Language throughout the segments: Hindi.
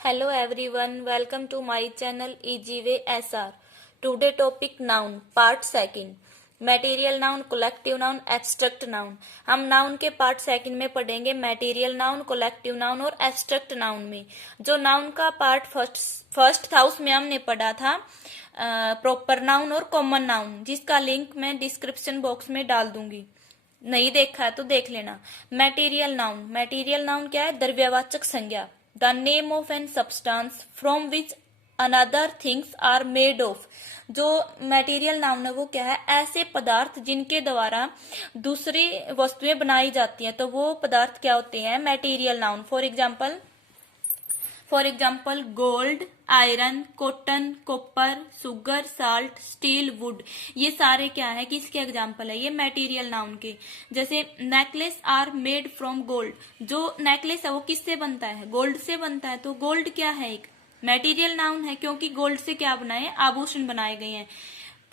Hello everyone, welcome to my channel EGWay SR. Today topic noun, part second. Material noun, collective noun, abstract noun. हम नाउन के पार्ट सेकंड में पढ़ेंगे मटेरियल नाउन, कोलेक्टिव नाउन और एब्स्ट्रैक्ट नाउन में। जो नाउन का पार्ट फर्स्ट था उसमें हमने पढ़ा था प्रॉपर नाउन और कॉमन नाउन, जिसका लिंक मैं डिस्क्रिप्शन बॉक्स में डाल दूंगी। नहीं देखा है तो देख लेना। मटेरियल नाउन क्या है? द्रव्यवाचक संज्ञा। The name of an substance from which another things are made of. जो मटेरियल नाउन है वो क्या है? ऐसे पदार्थ जिनके द्वारा दूसरी वस्तुएं बनाई जाती हैं, तो वो पदार्थ क्या होते हैं? Material noun. For example gold, iron, cotton, copper, sugar, salt, steel, would. ये सारे क्या है? किसके एग्जाम्पल है? ये मटेरियल नाउन के। जैसे necklace are made from gold. जो नेकलेस है वो किससे बनता है? गोल्ड से बनता है। तो गोल्ड क्या है? एक मटेरियल नाउन है, क्योंकि गोल्ड से क्या बनाए? आभूषण बनाए गए हैं।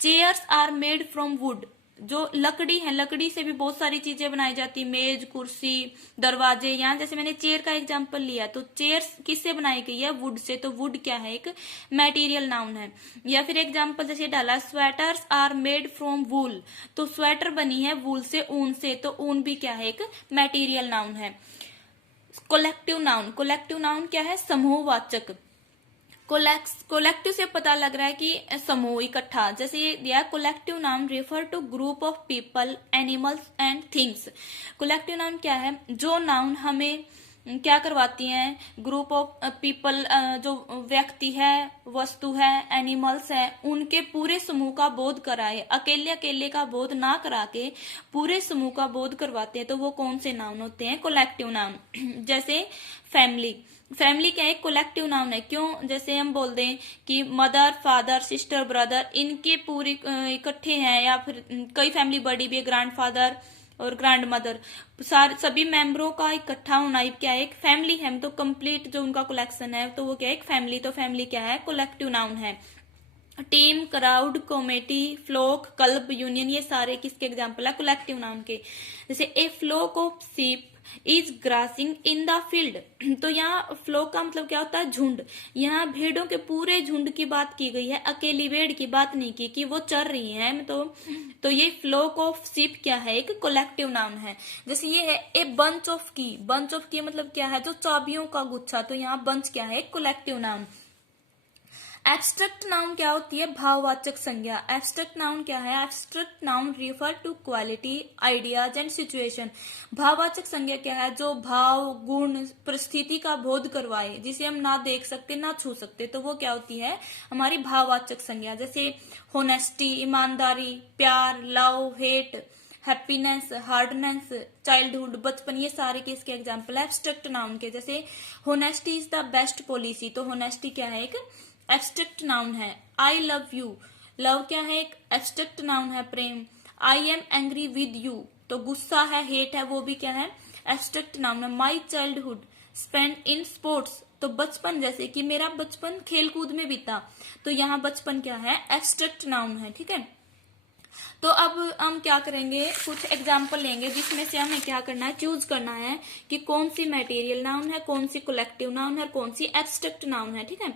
Chairs are made from wood. जो लकड़ी है, लकड़ी से भी बहुत सारी चीजें बनाई जाती है, मेज, कुर्सी, दरवाजे। यहाँ जैसे मैंने चेयर का एग्जांपल लिया, तो चेयर्स किससे बनाई गई है? Would say. तो वुड क्या है? एक मटेरियल नाउन है। या फिर एग्जांपल जैसे डाला, स्वेटर्स आर मेड फ्रॉम वूल। तो स्वेटर बनी है वूल से, ऊन से। तो ऊन भी क्या है? एक मटेरियल नाउन है। कोलेक्टिव नाउन क्या है? समूहवाचक। कोलेक्टिव से पता लग रहा है कि समूह, इकट्ठा। जैसे ये दिया, collective noun refer to group of people, animals and things. Collective noun क्या है? जो नाउन हमें क्या करवाती हैं? ग्रुप ऑफ पीपल, जो व्यक्ति है, वस्तु है, एनिमल्स है, उनके पूरे समूह का बोध कराए। अकेले अकेले का बोध ना करा के पूरे समूह का बोध करवाते हैं, तो वो कौन से नाउन होते हैं? Collective noun. जैसे फैमिली क्या है? कोलेक्टिव नाउन है। क्यों? जैसे हम बोल दें कि मदर, फादर, सिस्टर, ब्रदर, इनके पूरे इकट्ठे हैं, या फिर कई फैमिली बड़ी भी है, ग्रैंडफादर और ग्रैंड मदर, सभी मेंबरों का इकट्ठा होना क्या है? एक फैमिली है। तो कंप्लीट जो उनका कलेक्शन है, तो वो क्या है? एक फैमिली। तो फैमिली क्या है? कोलेक्टिव नाउन है। Team, crowd, committee, flock, club, union, ये सारे किसके एग्जाम्पल है? कलेक्टिव नाउन के। जैसे a flock of sheep is grazing in the field. तो यहाँ फ्लोक का मतलब क्या होता है? झुंड। यहाँ भेड़ों के पूरे झुंड की बात की गई है, अकेली भेड़ की बात नहीं की कि वो चर रही है। तो ये फ्लोक ऑफ शीप क्या है? एक कोलेक्टिव नाउन है। जैसे ये है ए बंच ऑफ की मतलब क्या है? जो चाबियों का गुच्छा। तो यहाँ बंच क्या है? एक कोलेक्टिव नाउन। एब्स्ट्रैक्ट नाउन क्या होती है? भाववाचक संज्ञा। एब्स्ट्रैक्ट नाउन क्या है? Abstract noun refer to quality, ideas and situation. भाववाचक संज्ञा क्या है? जो भाव, गुण, परिस्थिति का बोध करवाए, जिसे हम ना देख सकते ना छू सकते, तो वो क्या होती है? हमारी भाववाचक संज्ञा। जैसे होनेस्टी, ईमानदारी, प्यार, love, hate, happiness, hardness, childhood, बचपन, ये सारे के इसके एग्जाम्पल है एब्स्ट्रैक्ट नाउन के। जैसे honesty is the best policy. तो होनेस्टी क्या है? एक एब्स्ट्रैक्ट नाउन है। आई लव यू, लव क्या है? एक एब्स्ट्रैक्ट नाउन है, प्रेम। I am angry with you, तो गुस्सा है, हेट है, वो भी क्या है? एब्स्ट्रैक्ट नाउन है। My childhood spend in sports, तो बचपन, जैसे कि मेरा बचपन खेल कूद में बीता, तो यहाँ बचपन क्या है? एब्स्ट्रैक्ट नाउन है। ठीक है। तो अब हम क्या करेंगे? कुछ एग्जाम्पल लेंगे, जिसमें से हमें क्या करना है? चूज करना है कि कौन सी मटेरियल नाउन है, कौन सी कोलेक्टिव नाउन है, कौन सी एब्स्ट्रैक्ट नाउन है। ठीक है।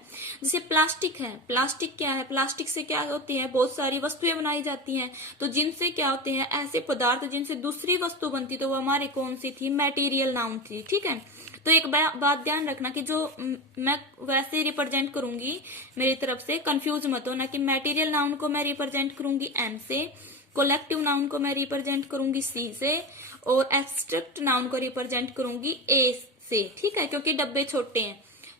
जैसे प्लास्टिक है। प्लास्टिक क्या है? प्लास्टिक से क्या होती है? बहुत सारी वस्तुएं बनाई जाती हैं। तो जिनसे क्या होते हैं? ऐसे पदार्थ जिनसे दूसरी वस्तु बनती, तो वो हमारी कौन सी थी? मटेरियल नाउन थी। ठीक है। तो एक बात ध्यान रखना कि जो मैं वैसे रिप्रेजेंट करूंगी, मेरी तरफ से कंफ्यूज मत होना कि मटेरियल नाउन को मैं रिप्रेजेंट करूंगी एम से, कोलेक्टिव नाउन को मैं रिप्रेजेंट करूंगी सी से, और एब्स्ट्रैक्ट नाउन को रिप्रेजेंट करूंगी ए से। ठीक है, क्योंकि डब्बे छोटे हैं।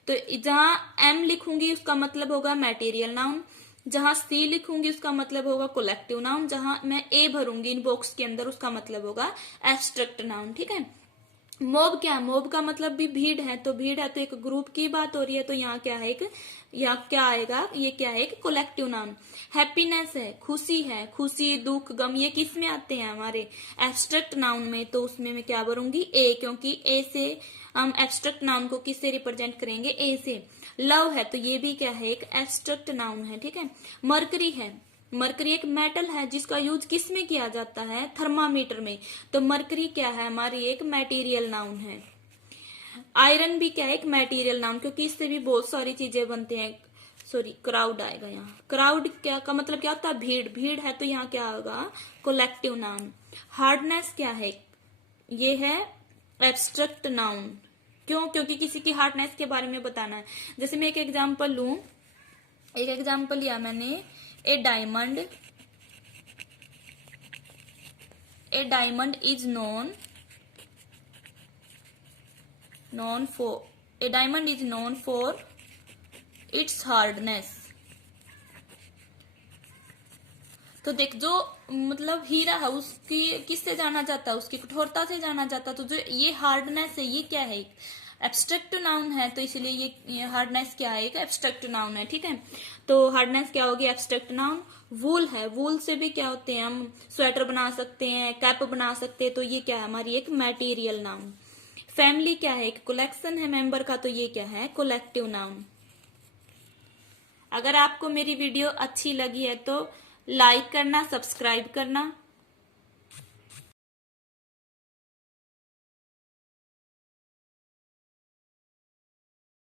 तो जहां एम लिखूंगी उसका मतलब होगा मटेरियल नाउन, जहां सी लिखूंगी उसका मतलब होगा कोलेक्टिव नाउन, जहां मैं ए भरूंगी इन बॉक्स के अंदर उसका मतलब होगा एब्स्ट्रैक्ट नाउन। ठीक है। मोब क्या है? मोब का मतलब भी भीड़ है। तो भीड़ है तो एक ग्रुप की बात हो रही है, तो यहाँ क्या है? एक, यहाँ क्या आएगा? ये क्या है? एक कोलेक्टिव नाउन। हैप्पीनेस है, खुशी है, खुशी, दुख, गम, ये किस में आते हैं? हमारे एब्स्ट्रैक्ट नाउन में। तो उसमें मैं क्या भरूंगी? ए, क्योंकि ए से हम एब्स्ट्रैक्ट नाउन को किससे रिप्रेजेंट करेंगे? ए से। लव है, तो ये भी क्या है? एक एब्स्ट्रैक्ट नाउन है। ठीक है। मरकरी है। मरकरी एक मेटल है जिसका यूज किस में किया जाता है? थर्मामीटर में। तो मरकरी क्या है? हमारी एक मटेरियल नाउन है। आयरन भी क्या है, एक मटेरियल नाउन, क्योंकि इससे भी बहुत सारी चीजें बनते हैं। सॉरी, क्राउड आएगा यहाँ। क्राउड क्या का मतलब क्या होता है, भीड़। भीड़ है तो यहाँ क्या होगा, कोलेक्टिव नाउन। हार्डनेस क्या है, ये है एब्स्ट्रैक्ट नाउन। क्यों, क्योंकि किसी की हार्डनेस के बारे में बताना है। जैसे मैं एक एग्जांपल लूं, एक एग्जांपल लिया मैंने, a diamond is known for its hardness. तो देख, जो मतलब हीरा है उसकी किससे जाना जाता है, उसकी कठोरता से जाना जाता है। तो जो ये हार्डनेस है, ये क्या है, एब्स्ट्रैक्ट नाउन है, तो इसलिए ये हार्डनेस क्या है, एक एब्स्ट्रैक्ट नाउन है। ठीक है, तो हार्डनेस क्या होगी, एब्स्ट्रैक्ट नाउन। वूल है, वूल से भी क्या होते हैं, हम स्वेटर बना सकते हैं, कैप बना सकते हैं, तो ये क्या है, हमारी एक मटेरियल नाउन। फैमिली क्या है, एक कलेक्शन है मेंबर का, तो ये क्या है, कोलेक्टिव नाउन। अगर आपको मेरी वीडियो अच्छी लगी है तो लाइक करना, सब्सक्राइब करना।